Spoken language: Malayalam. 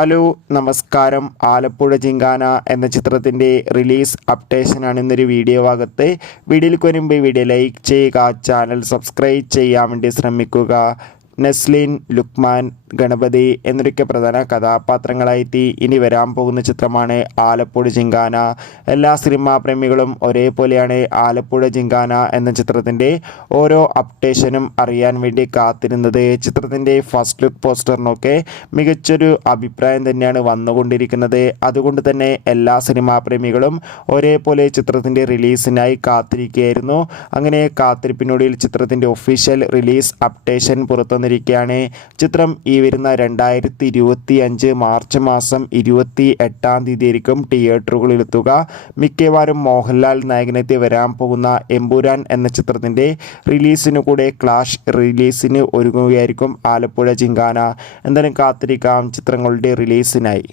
ഹലോ നമസ്കാരം. ആലപ്പുഴ ജിങ്കാന എന്ന ചിത്രത്തിൻ്റെ റിലീസ് അപ്ഡേഷനാണ് ഇന്നൊരു വീഡിയോ ഭാഗത്ത്. വീഡിയോയിലേക്ക് വരുമ്പോൾ വീഡിയോ ലൈക്ക് ചെയ്യുക, ചാനൽ സബ്സ്ക്രൈബ് ചെയ്യാൻ വേണ്ടി ശ്രമിക്കുക. നസ്ലിൻ, ലുക്മാൻ, ഗണപതി എന്നൊക്കെ പ്രധാന കഥാപാത്രങ്ങളായിട്ട് ഇനി വരാൻ പോകുന്ന ചിത്രമാണ് ആലപ്പുഴ ജിങ്കാന. എല്ലാ സിനിമാ പ്രേമികളും ഒരേപോലെയാണ് ആലപ്പുഴ ജിങ്കാന എന്ന ചിത്രത്തിൻ്റെ ഓരോ അപ്ഡേഷനും അറിയാൻ വേണ്ടി കാത്തിരുന്നത്. ചിത്രത്തിൻ്റെ ഫസ്റ്റ് ലുക്ക് പോസ്റ്ററിനൊക്കെ മികച്ചൊരു അഭിപ്രായം തന്നെയാണ് വന്നുകൊണ്ടിരിക്കുന്നത്. അതുകൊണ്ട് തന്നെ എല്ലാ സിനിമാ പ്രേമികളും ഒരേപോലെ ചിത്രത്തിൻ്റെ റിലീസിനായി കാത്തിരിക്കുകയായിരുന്നു. അങ്ങനെ കാത്തിരിപ്പിനൊടുവിൽ ചിത്രത്തിൻ്റെ ഒഫീഷ്യൽ റിലീസ് അപ്ഡേഷൻ പുറത്തുവന്നിരിക്കുകയാണ്. ചിത്രം ഈ വരുന്ന 2025 മാർച്ച് മാസം 28-ാം തീയതി ആയിരിക്കും തിയേറ്ററുകളിലെത്തുക. മിക്കവാറും മോഹൻലാൽ നായകനെത്തി വരാൻ പോകുന്ന എമ്പുരാൻ എന്ന ചിത്രത്തിൻ്റെ റിലീസിന് കൂടെ ക്ലാഷ് റിലീസിന് ഒരുങ്ങുകയായിരിക്കും ആലപ്പുഴ ജിങ്കാന. എന്തായാലും കാത്തിരിക്കാം ചിത്രങ്ങളുടെ റിലീസിനായി.